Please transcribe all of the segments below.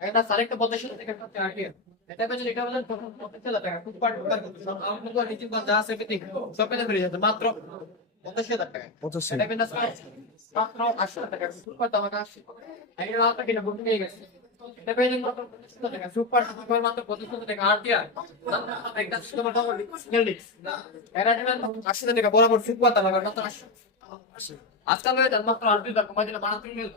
আজকাল মাত্র হাজার টাকা। মাত্র হয়ে যায় মাত্র আর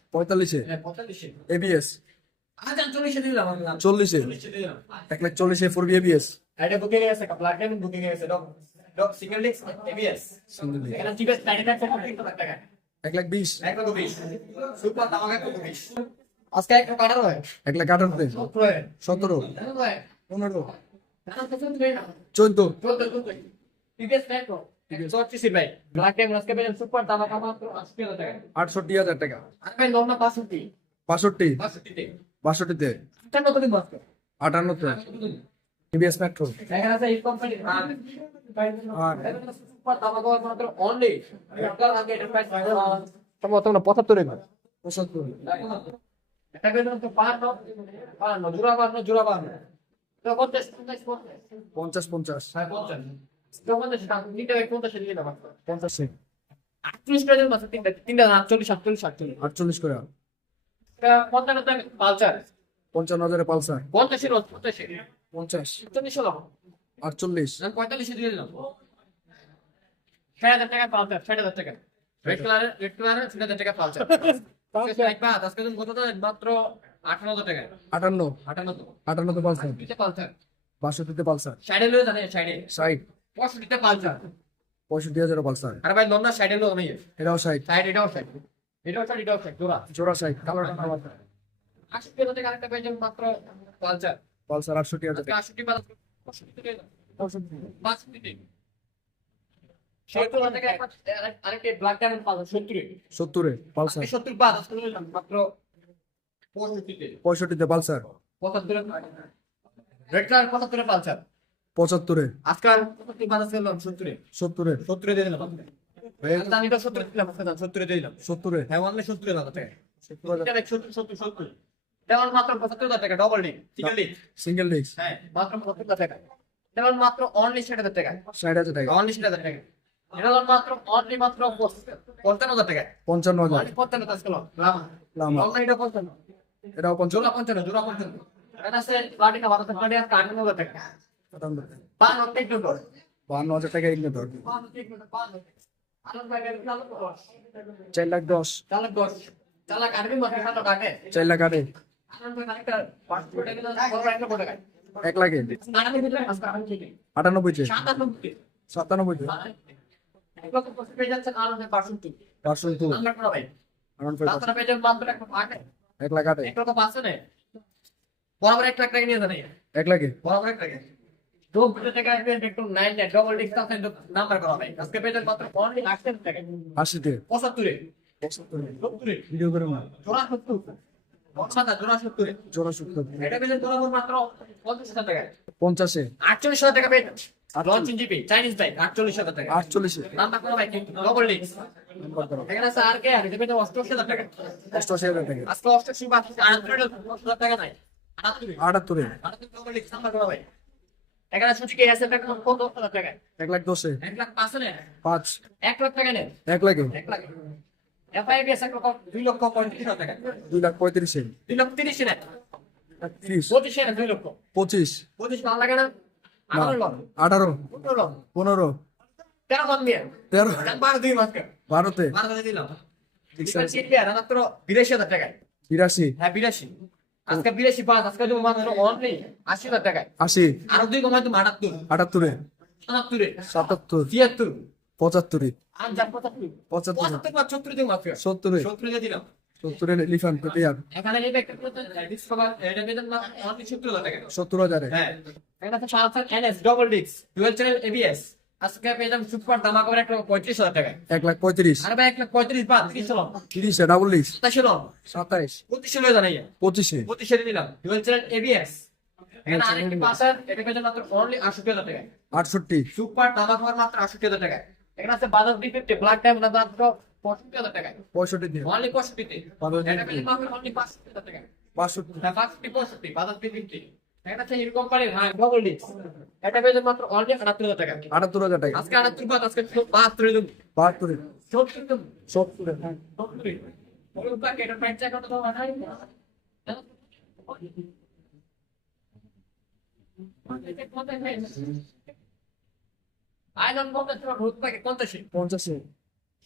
পঁয়তাল্লিশে? হ্যাঁ এবিএস চল্লিশে দিলাম আমি চল্লিশে? এক লাখ চল্লিশে ফোর বি এবিএস এটা বুকিং আছে ব্ল্যাক টাইম বুকিং আছে ডক ডক সিঙ্গেল ডিস্ক এবিএস এখানে জিবেস 95 লাখ টাকা। এক লাখ বিশ। এক বিশ। সুপার দাম এক বিশ। আজকে এক লক্ষ আঠারো। এক লাখ সতেরো। হয় সতেরো। তেরো হয় পনেরো চোদ্দ? চলতে টিভিএস ভাই। ব্ল্যাক পেলেন সুপার দাম টাকা। আর ভাই লম্বা 65 সুপার দাম মাত্র অনলি আপনার আগে এটা প্রাইস সম্ভবত 75 এর 75 পঞ্চান্ন হাজারে পালসার পঞ্চাশে রোজ পঞ্চাশে আটচল্লিশ পঁয়তাল্লিশে দিয়ে দিলাম ষাট হাজার টাকা পালচার ষাট হাজার টাকা রেড কালার রেড কালার ষাট হাজার টাকা পালচার আজকে কত মাত্র আঠান্ন হাজার টাকা আটান্ন আটান্ন তো আটান্নতে পালসার পালচার বাষট্টিতে পালসার সাইডে লয়ে জানে সাইডে ষাট পঁয়ষট্টিতে পালচার পঁয়ষট্টি হাজারে পালসার। আরে ভাই সাইডে আমি। এটাও ষাট সাইড এটাও সাইড এটাও সাইড এটাও সাইড জোড়া। জোড়া ষাট কালোটা না মাথা। আশি হাজার টাকা আরেকটা পেয়েছেন মাত্র পালচার পালসার আটষট্টি হাজার পঁয়ষট্টিতে পালসার। পঁয়ষট্টিতে। পালসার। পঁচাত্তরে কালার পঁচাত্তরে। আজকাল সত্তরে। সত্তরে। সত্তরে দিয়ে দিলাম। আমি তো সত্তরে দিলাম সত্তরে দিয়ে দিলাম। সত্তরে। হ্যাঁ অনলি সত্তরে সত্তর। হাজার সত্তর সত্তর সত্তর। যেমন মাত্র পঁচাত্তর হাজার টাকা ডবল সিঙ্গেল সিঙ্গেল হ্যাঁ মাত্র পঁচাত্তর হাজার টাকা। যেমন মাত্র অনলি ষাট হাজার টাকা। ষাট হাজার টাকা। অনলি ষাট হাজার টাকা। মাত্র অনলি মাত্র পঞ্চান্ন হাজার টাকা। পঞ্চান্ন হাজার। পঞ্চান্ন হাজার লামা লামা। অনলাইন এটা পঞ্চান্ন। এটাও পঞ্চান্ন? জোড়া পঞ্চান্ন জোড়া পঞ্চান্ন। এটা আছে প্লাটিনা বারো প্লাটিনা আটান্ন হাজার টাকা আটান্ন পাঁচ হাজার টাকা বাহান্ন হাজার টাকা আনন্দ ভাই চার লাখ দশ চার লাখ এক লাখে লক্ষ আটে। এক লাখ আটে বরাবর এক লাখ টাকা নিয়ে এক লাখে বরাবর এক টাকা পঞ্চাশ আটচল্লিশ হাজার টাকা পেয়ে লঞ্চ জিপি চাইনিজ বাইক আটচল্লিশ হাজার টাকা। আটচল্লিশে। নাম্বার করা ভাই ডবল ডিস্ক এখানে আছে আর কে আর এটা পেয়ে অষ্টআশি হাজার টাকা। অষ্টআশি হাজার টাকা। আজকে অষ্টআশি বা আটাত্তর হাজার টাকা নাই। আটাত্তর। আটাত্তরে। আটাত্তর ডবল ডিস্ক নাম্বার করা ভাই এখানে সুচিকে এসে টাকা কত? টাকা এক লাখ দশে। এক লাখ পাঁচশো নেন পাঁচ। এক লাখ টাকা নেন এক লাখে। এক লাখ। এফআইবিএস এক লক্ষ দুই লক্ষ পঁয়ত্রিশ টাকা দুই লাখ পঁয়ত্রিশে। দুই লক্ষ তিরিশে নেন তিরিশ পঁচিশে নেন দুই লক্ষ। পঁচিশ। পঁচিশ ভালো লাগে না? আঠারো পনেরো পনেরো। তেরো লন দিয়ে। তেরো। বারো দুই মাসকে বারোতে। বারো দিলাম। বিরাশি হাজার টাকায়। বিরাশি। হ্যাঁ বিরাশি। আজকে বিরাশি পাঁচ আজকে তুমি মাত্র অনলি আশি হাজার টাকায়। আশি? আরও দুই কমায় তুমি আটাত্তর। আটাত্তরে? সাতাত্তরে। সাতাত্তর। ছিয়াত্তর। পঁচাত্তরে। আর যার পঁচাত্তর। পঁচাত্তর বা সত্তর সত্তরে। সত্তর দিলাম। সত্তরে এলিফ্যান্ট পেটিয়ার এখানে এই ব্যাগটা ডিসকভার এটা বেতন না অনলি সত্তর হাজার টাকা। সত্তর হাজারে। হ্যাঁ। সালসার এনএস ডবল ডিক্স ডুয়াল চ্যানেল এবিএস আজকে পেয়ে সুপার দামা করে একটা পঁয়ত্রিশ হাজার টাকা এক লাখ পঁয়ত্রিশ। আর ভাই এক লাখ পঁয়ত্রিশ বাদ ত্রিশ ডাবল লিস সাতাশি লম সাতাইশ পঁচিশে লয়ে জানাই পঁচিশে। পঁচিশে দিলাম। ডুয়াল চ্যানেল এবিএস মাত্র আটষট্টি সুপার দামা মাত্র আটষট্টি হাজার টাকা এখানে আছে ডি ফিফটি ব্ল্যাক না মাত্র পঁয়ষট্টি হাজার টাকা পঁয়ষট্টি দিয়ে। অনলি পঁয়ষট্টিতে। এটা পেয়ে যাবেন অনলি পাঁচষট্টি হাজার টাকা পাঁচষট্টি। পঁয়ষট্টি ফিফটি কোম্পানির হ্যাঁ ডিস্ক এটা পেয়ে মাত্র অনলি আটাত্তর হাজার টাকা। আটাত্তর হাজার টাকা। আজকে আটাত্তর বাদ আজকে বাহাত্তর দেবো বাহাত্তরে। সত্তর দেবো। সত্তরে। হ্যাঁ সত্তরই বলুন কাকে এটা প্যান্ট জ্যাকেট তো বানাই আইরন বলতে তোমার ভূত পাকে পঞ্চাশে। পঞ্চাশে।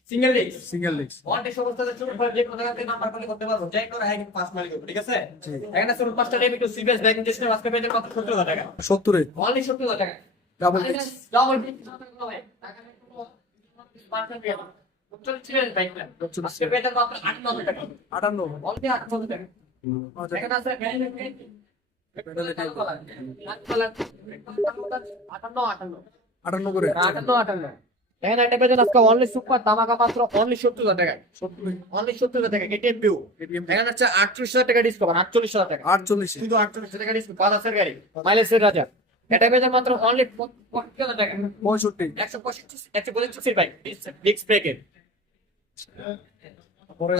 সিঙ্গেল ডিস্ক সিঙ্গেল লিস ওয়ানডে সমস্ত ছোট ভাই যে কোনো জায়গাতে নাম্বার করলে করতে পারব যাই করে হ্যাঁ পাস মারি করব ঠিক আছে। এখানে শুরু পাঁচটা debit to CBS bank interest আজকে পেয়ে কত সত্তর হাজার টাকা সত্তরে অনলি সত্তর হাজার টাকা ডাবল ডাবল টাকা উত্তর ছিলেন আজকে টাকা অনলি টাকা আচ্ছা, এখানে আছে আটান্ন আটান্ন আটান্ন করে আটান্ন আটান্ন এখানে একটা পেয়েছেন আজকে অনলি সুপার দামাকা মাত্র অনলি সত্তর হাজার টাকা। অনলি সত্তর হাজার টাকা কেটিএম বিউ এখানে হচ্ছে আটত্রিশ হাজার টাকা ডিসকাউন্ট আটচল্লিশ হাজার টাকা। আটচল্লিশে। শুধু আটচল্লিশ টাকা ডিসকাউন্ট পাঁচ হাজার গাড়ি। মাইলেজের রাজা এটা পেয়েছেন মাত্র অনলি পঁয়ষট্টি হাজার টাকা। পঁয়ষট্টি। একশো পঁয়ষট্টি একশো পঁচিশ সিট বাইক ডিস্ক ব্রেকের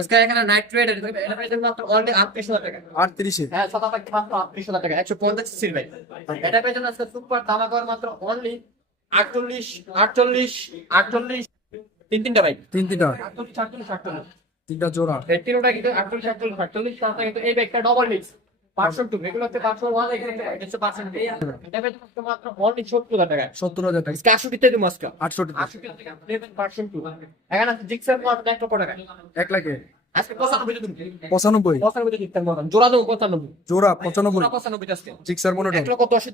আজকে এখানে নাইট এটা পেয়েছেন মাত্র অনলি আটত্রিশ হাজার টাকা। আটত্রিশে। হ্যাঁ শতাংশ মাত্র আটত্রিশ হাজার টাকা একশো পঞ্চাশ সিট বাইক এটা পেয়েছেন আজকে সুপার দামাকর মাত্র অনলি আটচল্লিশ আটচল্লিশ আটচল্লিশ তিন তিনটা বাইক তিন তিনটা। আটচল্লিশ আটচল্লিশ আটচল্লিশ। তিনটা জোড়া। এই তিনটা কিন্তু আটচল্লিশ আটচল্লিশ আটচল্লিশ তারপরে কিন্তু এই ব্যাগটা ডবল ডিস্ক পার্সেন্ট টু এগুলো হচ্ছে পার্সেন্ট ওয়ান এখানে হচ্ছে পার্সেন্ট এটা পেয়েছে মাত্র অনলি সত্তর হাজার টাকা। সত্তর হাজার টাকা। আটষট্টিতে আজকে। আটষট্টি। আটষট্টি পার্সেন্ট টু এখানে আছে জিক্সার এক টাকা? এক লাখে। পঁচানব্বই জোড়া দেবো পঁচানব্বই। জোড়া পঁচানব্বই। পঁচানব্বই জিক্সার মনোটন এক লক্ষ দশ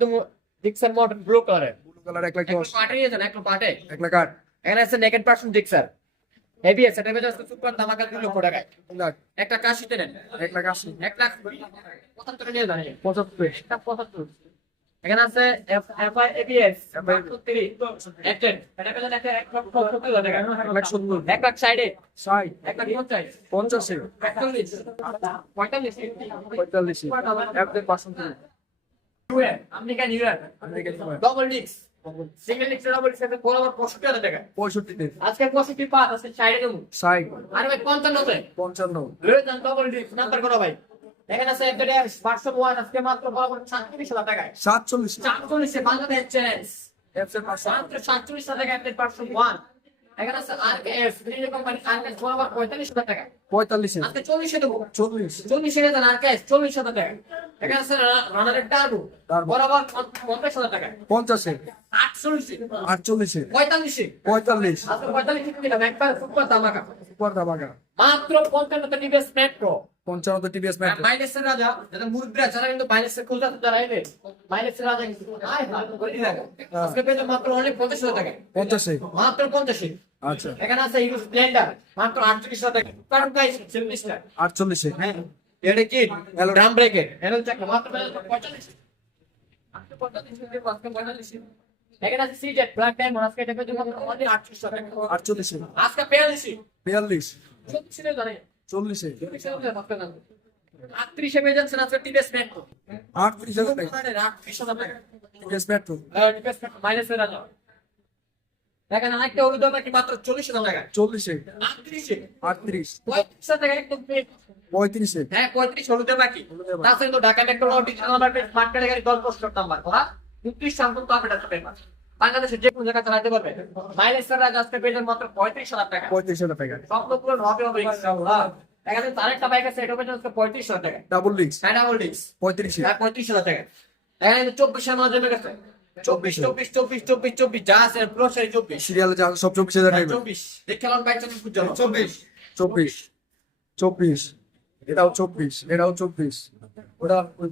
জিক্সার মডেল ব্লু কালারের ব্লু কালার এক লাখ দশ। লক্ষ আটে নিয়েছেন এক লক্ষ আটে এক লাখ আট। এখানে আছে নেকেড পার্সেন্ট জিক্সার। এটা সুপার দুই লক্ষ টাকায়। একটা কাশিতে নেন। এক লাখ আশি। এক লাখ পঁচাত্তর নিয়ে জানি পঁচাত্তর। পঁচাত্তর। এখানে আছে এটা একটা এক লক্ষ সত্তর টাকা এক লাখ সত্তর এক লাখ ষাটে ষাট। এক লাখ পঞ্চাশ। পঞ্চাশে। একচল্লিশ পঁয়তাল্লিশ। পঁয়তাল্লিশে। একদের percent America New York double discs single discs double discs বড় বড় পঁয়ষট্টি হাজার টাকা। আজকে পঁয়ষট্টি পাঁচ আজকে ষাটে দেবো। ষাট। আরে ভাই পঞ্চান্ন। ডবল ডিক্স নাম্বার করো ভাই। এখানে আছে একটা পার্সন আজকে মাত্র বরাবর বাংলাদেশ চ্যালেঞ্জ টাকা এখানে আছে আর এস ভিডিও কোম্পানি আর বরাবর পঁয়তাল্লিশ হাজার টাকা পঁয়তাল্লিশে। আজকে চল্লিশে দেবো। চল্লিশ। চল্লিশ হাজার আর ক্যাশ চল্লিশ হাজার টাকা এখানে আছে রানারের টার্বো। বরাবর পঞ্চাশ হাজার টাকা পঞ্চাশে। আটচল্লিশে আটচল্লিশে পঁয়তাল্লিশে পঁয়তাল্লিশ। দাবাগা মাত্র পঞ্চান্নটা টিভিএস মেট্রো রাজা যারা মুরব্বীরা যারা কিন্তু মাইলেসের খুলতে যারা এলে মাইলেসের রাজা কিন্তু আয় হায়। আজকে মাত্র অনেক পঞ্চাশ হাজার টাকা পঞ্চাশে মাত্র পঞ্চাশে আচ্ছা। এখানে আছে হিরো স্প্লেন্ডার মাত্র আটত্রিশ হাজার টাকা কারণ গাইস চল্লিশটা আটচল্লিশে হ্যাঁ। এটা কি? ড্রাম হ্যালো চাকা মাত্র পঁয়তাল্লিশ পঁয়তাল্লিশ পঁয়তাল্লিশ আছে ব্ল্যাক আজকে এটা মাত্র অনলি টাকা পেয়ে যাচ্ছেন টিভিএস মেট্রো টাকা। টাকা। টিভিএস মেট্রো দেখেন আরেকটা হলুদ নাকি মাত্র পঁয়ত্রিশ হাজার টাকা একদম পঁয়ত্রিশে হ্যাঁ পঁয়ত্রিশ হলুদের বাকি। তাছাড়া কিন্তু ঢাকা মেট্রো ডিজিটাল গাড়ি দশ বছর নাম্বার উনত্রিশ সাল পর্যন্ত আপডেট আছে পেপার বাংলাদেশের যে কোনো জায়গায় চালাতে পারবে। মাইলেজের রাজা আজকে পেয়েছেন মাত্র পঁয়ত্রিশ হাজার টাকা। পঁয়ত্রিশ হাজার টাকা। পূরণ হবে হবে ইনশাআল্লাহ। এখানে আরেকটা বাইক আছে এটা পেয়েছেন পঁয়ত্রিশ হাজার টাকা। ডাবল লিক্স হ্যাঁ ডাবল ডিস্ক পঁয়ত্রিশে হ্যাঁ পঁয়ত্রিশ হাজার টাকা। কিন্তু চব্বিশ হাজার জমে গেছে চব্বিশ চব্বিশ চব্বিশ চব্বিশ চব্বিশ যা আছে পুরো সেই চব্বিশ। সিরিয়ালে যা সব চব্বিশ হাজার টাকা। চব্বিশ। বাইক চালানো চব্বিশ। চব্বিশ। চব্বিশ। এটাও চব্বিশ। এটাও চব্বিশ। ওটা ওই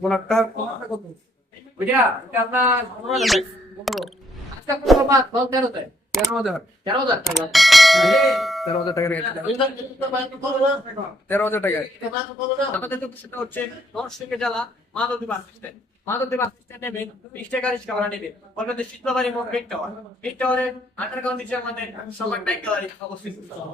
কত বুঝা এটা আপনার পনেরো হাজার পনেরো। আজকে পনেরো পাঁচ বল তেরোতে তেরো হাজার। তেরো হাজার টাকা। তেরো হাজার টাকা তেরো হাজার টাকা। আমাদের তো সেটা হচ্ছে নরসিংহ জেলা Madhabdi bus stand. Madhabdi bus stand নেবেন বিশ টাকা রিক্সা ভাড়া নেবেন বলবেন শীতলাবাড়ি মোট টাওয়ার মিড আন্ডারগ্রাউন্ড নিচে আমাদের সবার ব্যাংক অবস্থিত।